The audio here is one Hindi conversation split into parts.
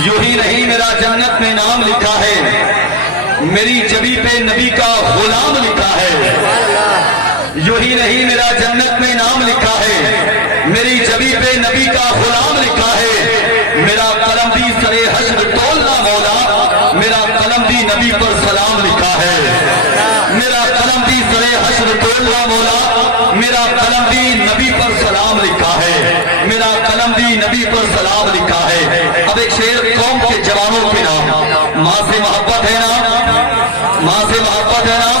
यूं ही नहीं मेरा जन्नत में नाम लिखा है, मेरी जबी पे नबी का गुलाम लिखा है। यूं ही नहीं मेरा जन्नत में नाम लिखा है, मेरी जबी पे नबी का गुलाम लिखा है। मेरा कलम भी सरे हश्र तोलना मौला, मेरा कलम भी नबी पर सलाम लिखा है। मेरा कलम भी सरे हश्र तोलना मौला, मेरा कलम भी नबी पर सलाम लिखा है। मेरा कलम भी नबी पर सलाम लिखा है। अब एक शेर कौम के जवानों के नाम, माँ से मोहब्बत है ना, माँ से मोहब्बत है ना।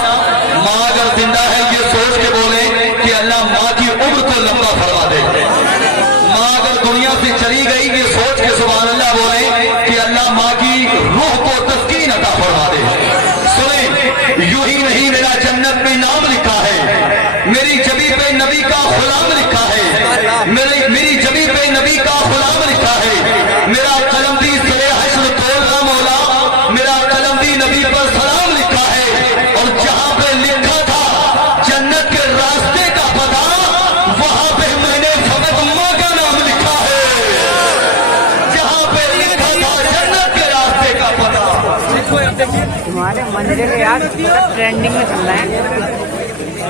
माँ अगर जिंदा है ये सोच के बोले कि अल्लाह माँ की उम्र को लंबा फरमा दे। माँ अगर दुनिया से चली गई ये सोच के सुभान अल्लाह बोले कि अल्लाह माँ की रूह को तस्कीन अता फरमा दे। सुने, यूं ही नहीं मेरा जन्नत में नाम लिखा है, मेरी जबी पे नबी का गुलाम लिखा है। मेरी जबी पे नबी का गुलाम लिखा है। मेरा कलम भी सरे हश्र तोलना मौला, मेरा कलम भी नबी पर सलाम लिखा है। और जहां पे लिखा था जन्नत के रास्ते का पता, वहां पे मैंने फकत मां का नाम लिखा है। जहां पे लिखा था जन्नत के रास्ते का पता। तुम्हारे मंदिर यार ट्रेंडिंग में चल रहा है,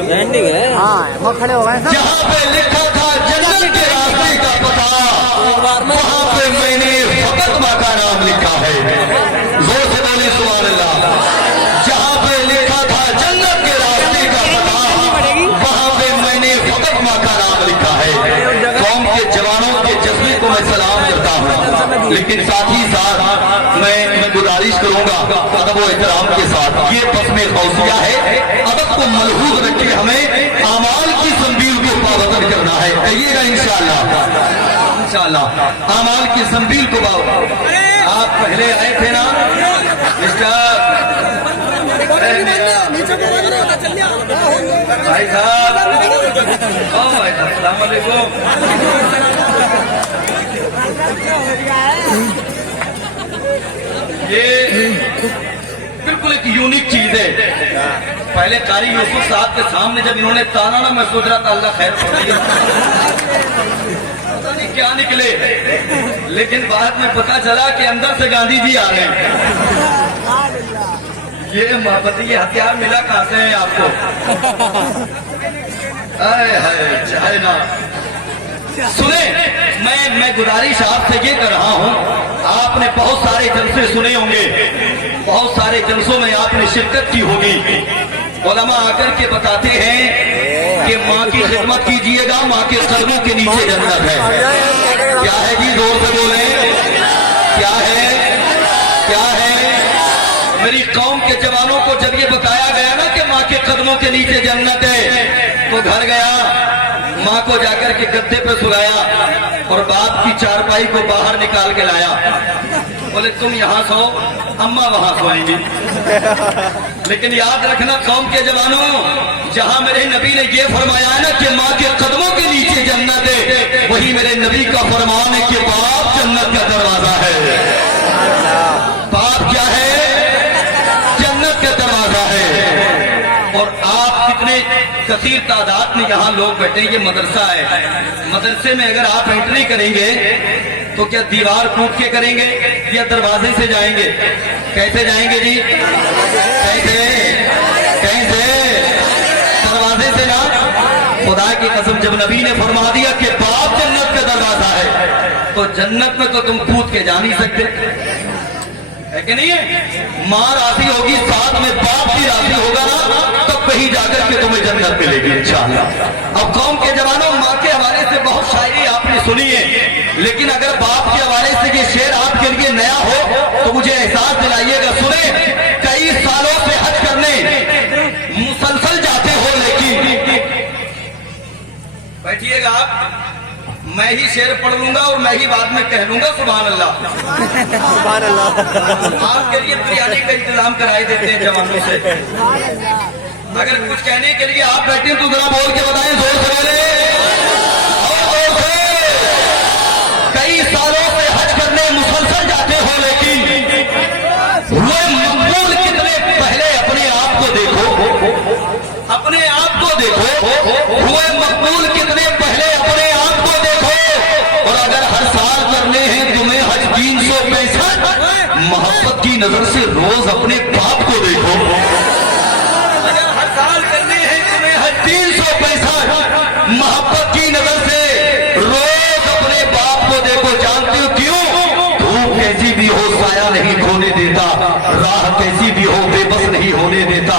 ट्रेंडिंग है। हाँ वो खड़े हो गए। जहां पे लिखा था जन्नत के रास्ते का पता, वहां पे मैंने फकत मां का नाम लिखा है। जोर से बोले सुभान अल्लाह। जहां पे लिखा था जन्नत के रास्ते का पता, वहां पे मैंने फकत मां का नाम लिखा है। कौम के जवानों के जज्बे को मैं सलाम करता हूँ, लेकिन साथ ही साथ मैं गुजारिश करूंगा अदब व एहतराम के साथ, ये बस्मे गौसिया है, अदब को मलहूज रख के हमें आमाल की संबील को पाबंद करना है। कहिएगा इंशाअल्लाह, इंशाअल्लाह आमाल की संबील को आप पहले आए थे ना मिस्टर भाई साहब, अस्सलाम वालेकुम। ये बिल्कुल एक यूनिक चीज है। पहले कारी यूसुफ साहब के सामने जब इन्होंने ताना ना, मैं सोच रहा था अल्लाह खैर पता नहीं क्या निकले, लेकिन बाद में पता चला कि अंदर से गांधी जी आ रहे हैं। ये मोहब्बती ये हथियार मिला कहां से है आपको? चाहे ना सुने, मैं गुजारिश आपसे ये कर रहा हूं, आपने बहुत सारे जलसे सुने होंगे, बहुत सारे जलसों में आपने शिरकत की होगी। उलमा आकर के बताते हैं कि माँ की खिदमत कीजिएगा, माँ के कदमों के नीचे जन्नत है। क्या है जी, जोर से बोले, क्या है, क्या है? मेरी कौम के जवानों को जब ये बताया गया ना कि माँ के कदमों के नीचे जन्नत है, तो घर गया, माँ को जाकर के गद्दे पे सुलाया और बाप की चारपाई को बाहर निकाल के लाया। बोले तुम यहाँ सो, अम्मा वहां सोएंगी। लेकिन याद रखना कौम के जवानों, जहां मेरे नबी ने ये फरमाया है ना कि माँ के कदमों के नीचे जन्नत है, वही मेरे नबी का फरमान है कि बाप जन्नत का दरवाजा है। बाप क्या है? जन्नत का दरवाजा है। और आप कितने कसीर तादाद में यहाँ लोग बैठे, ये मदरसा है, मदरसे में अगर आप एंट्री करेंगे तो क्या दीवार कूद के करेंगे या दरवाजे से जाएंगे? कैसे जाएंगे जी? कैसे? कैसे? दरवाजे से ना। खुदा की कसम, जब नबी ने फरमा दिया कि बाप जन्नत का दरवाजा है, तो जन्नत में तो तुम कूद के जा नहीं सकते, है कि नहीं है? माँ राशि होगी, साथ में बाप की राशि होगा ना, तो कहीं जाकर के तुम्हें जन्नत मिलेगी इंशाअल्लाह। अब कौम के जवानों, माँ के हवाले से बहुत शायरी आपने सुनी है, लेकिन अगर बाप के हवाले से ये शेर आपके लिए नया हो तो मुझे एहसास दिलाइएगा। सुने, कई सालों से हज करने मुसलसल जाते हो, लेकिन बैठिएगा आप, मैं ही शेर पढ़ लूंगा और मैं ही बाद में कह लूंगा सुभान अल्लाह। सुभान अल्लाह। आपके लिए बिरयानी का इंतजाम कराए देते हैं जवानों से। अगर कुछ कहने के लिए आप बैठे तो जरा बोल के बताएं, जोर से बोले। कई सालों से हज करने मुसलसल जाते हो, लेकिन हुए मकबूल कितने पहले अपने आप को देखो, अपने आप को देखो, हुए मकबूल कितने पहले अपने आप को देखो। और अगर हर साल करने करने हैं तुम्हें हज 365, मोहब्बत की नजर से रोज अपने बाप को देखो। अगर हर साल करने हैं तुम्हें हज 365, मोहब्बत की नजर से रोज अपने बाप को देखो। जानते हो क्यों? धूप कैसी भी हो साया नहीं खोने देता, राह कैसी भी हो बेबस नहीं होने देता,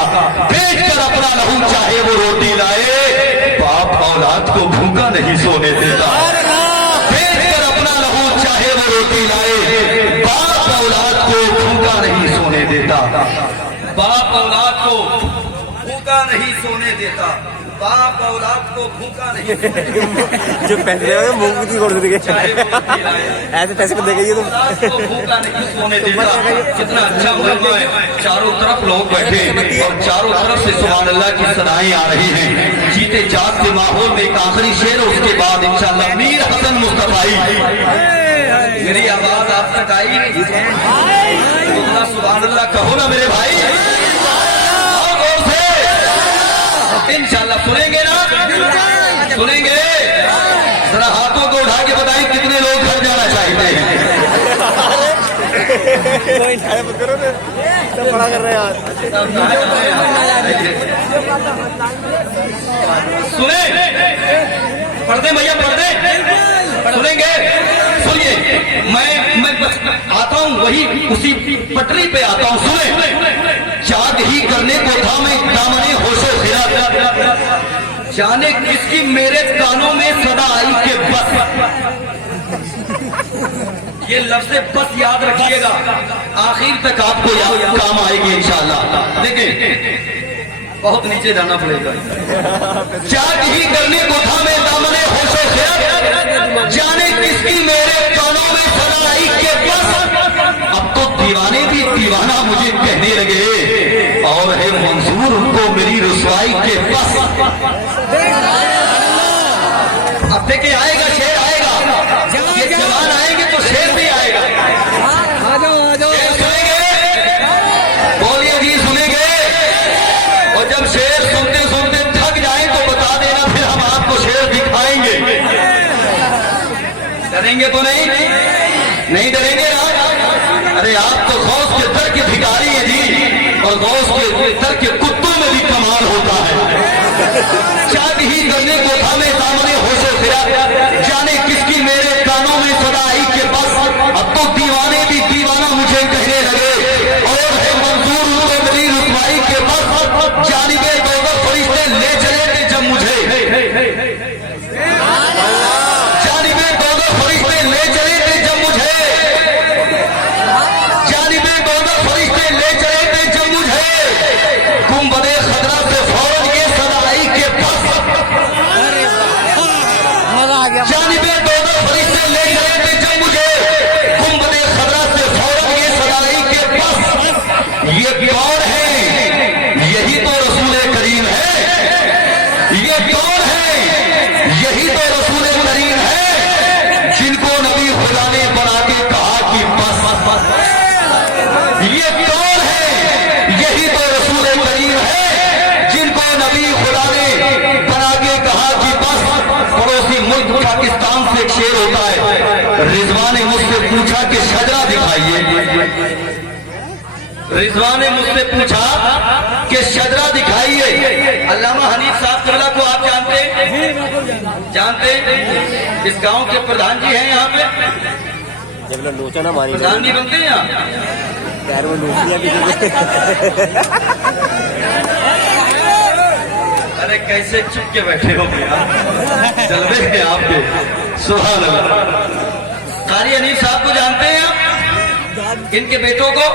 बेच कर अपना लहू चाहे वो रोटी लाए, बाप औलाद को भूखा नहीं सोने देता। बेच कर अपना लहू चाहे वो रोटी लाए, बाप औलाद को भूखा नहीं सोने देता। बाप औलाद को भूखा नहीं सोने देता, बाप औलाद को भूखा नहीं सोने देता। जो पैसे मूंग की गोड़ देंगे चाहे वो रोटी लाए, ऐसे पैसे को देंगे तुम औलाद को भूखा नहीं सोने देता। कितना अच्छा मजमा है, चारों तरफ लोग बैठे और चारों तरफ से सुभान अल्लाह की सदाएं आ रही हैं। जीते जागते माहौल में एक आखिरी शेर, उसके बाद इंशाअल्लाह मीर हसन मुस्तफाई। मेरी आवाज आप तक आई? तो सुभान अल्लाह कहो ना मेरे भाई, और गौर से इंशाअल्लाह सुनेंगे ना? सुनेंगे? जरा हाथों को उठा के बताएं कितने लोग घर जाना चाहते हैं। करो ना, सब बड़ा कर रहे हैं सुने पर्दे भैया, पर्दे सुनेंगे? सुनिए, मैं आता हूँ वही उसी पटरी पे आता हूँ। सुने, जाग ही करने को था मैं दामने होशो खिरा, जाने किसकी मेरे कानों में सदा आई के बस। ये लफ्ज़ बस याद रखिएगा, आखिर तक आपको काम आएगी इंशाअल्लाह। देखिए बहुत नीचे जाना पड़ेगा। जाग ही करने को था मैं दामने होशो खिरा, जाने किसकी मेरे कानों में सदा आई के बस। अब तो दीवाने भी दीवाना मुझे कहने लगे, और है मंजूर उनको मेरी रुसवाई के बस। अब देखिए आएगा शेर, आएगा, ये जवान आएंगे तो शेर भी आएगा। सुनेंगे? बोलिए जी, सुनेंगे? और जब शेर सुनते सुनते थक जाए तो बता देना, फिर हम आपको शेर दिखाएंगे। डरेंगे तो नहीं? नहीं डरेंगे ना? अरे आप तो गौस के दर के भिखारी हैं जी, और गौस के दर के कुत्तों में भी कमाल होता है। जाग ही करने को था मैं दामने होशो खिरा, जाने किसकी मेरे कानों में सदा आई के बस। अब तो दीवाने भी दीवाना मुझे कहने लगे, और है मंजूर उनको मेरी रुसवाई के बस। जानिबे दो फरिश्ते ले चले थे जब मुझे, जानिबे दो फरिश्ते ले चले थे जब मुझे, जानिबे दो फरिश्ते ले चले थे जब मुझे, गुंबदे खदरा से फौरन ये सदा आई के बस। जानिबे दो फरिश्ते ले चले थे जब मुझे, गुंबदे खदरा से फौरन ये सदा आई के बस। ये कौन है? यही तो रसूल करीम है। ये कौन है? यही तो रसूल करीम है, जिनको नबी खुदा ने बना के कहा कि बस। ये कौन है? यही तो रसूल करीम है, जिनको नबी खुदा ने बना के कहा कि बस। पड़ोसी मुल्क पाकिस्तान से एक शेर होता है, रिजवान ने मुझसे पूछा कि शजरा दिखाइए। रिजवान ने मुझसे पूछा कि शजरा दिखाइए। अल्लामा हनीफ साहब किबला को आप जानते हैं? जानते हैं? इस गांव के प्रधान जी हैं यहाँ पे। जब लोग लोचा ना मारी प्रधान जी बनते हैं यहाँ। पैर में लोचियां भी अरे कैसे चुप के बैठे हो भैया, जलवे हैं आपके। सुभान अल्लाह। कारी हनीफ साहब को जानते हैं आप? इनके बेटों को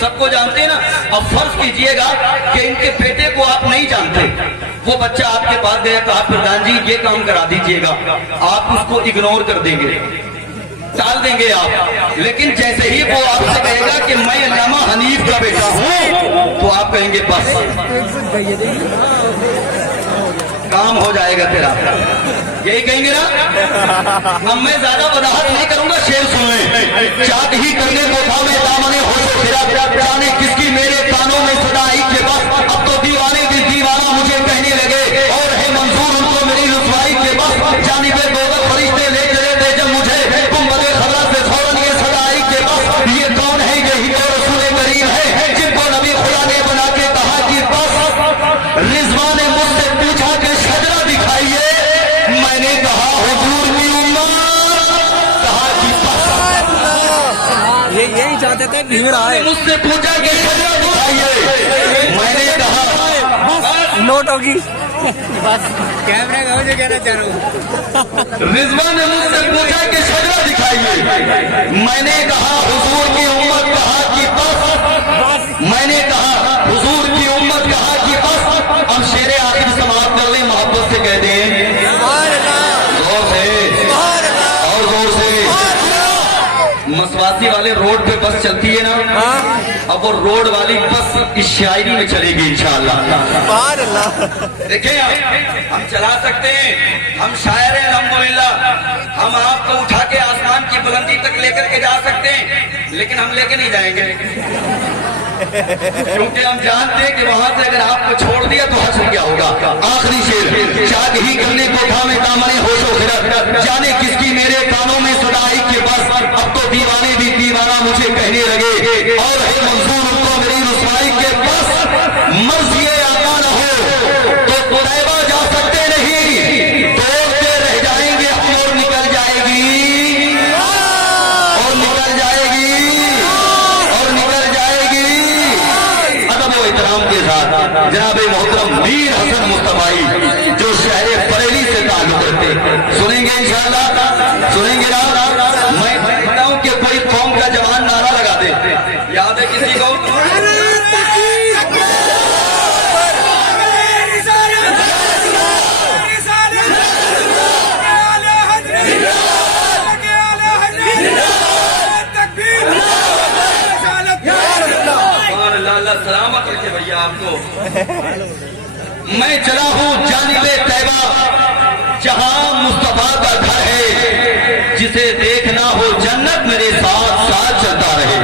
सबको जानते हैं ना? अब फर्ज कीजिएगा कि इनके बेटे को आप नहीं जानते, वो बच्चा आपके पास गया, कहा प्रधान जी ये काम करा दीजिएगा, आप उसको इग्नोर कर देंगे, टाल देंगे आप। लेकिन जैसे ही वो आपसे कहेगा कि मैं अल्लामा हनीफ का बेटा हूँ, तो आप कहेंगे बस काम हो जाएगा तेरा। यही कहेंगे ना? अब मैं ज्यादा वजाहत नहीं करूंगा, शेर सुन लें। जाग ही करने को था मैं दामने होशो खिरा, जाने किसकी मेरे कानों में सदा आई के बस। अब तो दीवाने भी दीवाना मुझे कहने लगे, और है मंजूर उनको मेरी रुसवाई के बस। जानिबे दो फरिश्ते ले चले थे जब मुझे, गुंबदे खदरा यही चाहते थे, भीड़ आए। मुझसे पूछा कि शजरा दिखाइए, मैंने कहा नोट होगी बस। कैमरे का मुझे कहना चाह रहा हूँ। रिजवान ने मुझसे पूछा कि शजरा दिखाइए, मैंने कहा हुजूर की उम्मत कहा कि बस। मैंने कहा हुजूर की उम्मत कहा कि बस। अब शेरे आखिर समाप्त कर ले, मोहब्बत से कह दें जोर से और जोर से। मसवासी वाले रोड पे बस चलती है ना, अब वो रोड वाली बस इस शायरी में चलेगी इंशाअल्लाह। देखिए हम चला सकते हैं, हम शायर हैं अल्हम्दुलिल्लाह, हम आपको उठा के आसमान की बुलंदी तक लेकर के जा सकते हैं, लेकिन हम लेके नहीं जाएंगे क्योंकि हम जानते हैं कि वहां से अगर आपको छोड़ दिया तो हश्र क्या होगा। आखिरी शेर, शाद ही करने को था मैं दामने होशो खिरत, जाने किसकी मेरे कानों में सुनाई के बस। अब तो दीवाने भी दीवाना मुझे कहने लगे, और है मंजूर उनको मेरी रुसवाई के बस। मर्जी आका न हो तो तैबा जा सकते नहीं, दौड़ते रह जाएंगे हम और निकल जाएगी, और निकल जाएगी, और निकल जाएगी। अदब व इहतराम के साथ जनाब मोहतरम मीर हसन मुस्तफाई जो शहर बरेली से ताल्लुक रखते, सुनेंगे इंशाअल्लाह, सुनेंगे ना। मैं कहता हूं कि कोई कौम का जवान नारा लगा दे, याद है किसी को? सलामत रखे भैया आपको। मैं चला हूँ जानिबे तैबा, जहां मुस्तफा का घर है, जिसे देखना हो जन्नत मेरे साथ साथ चलता रहे।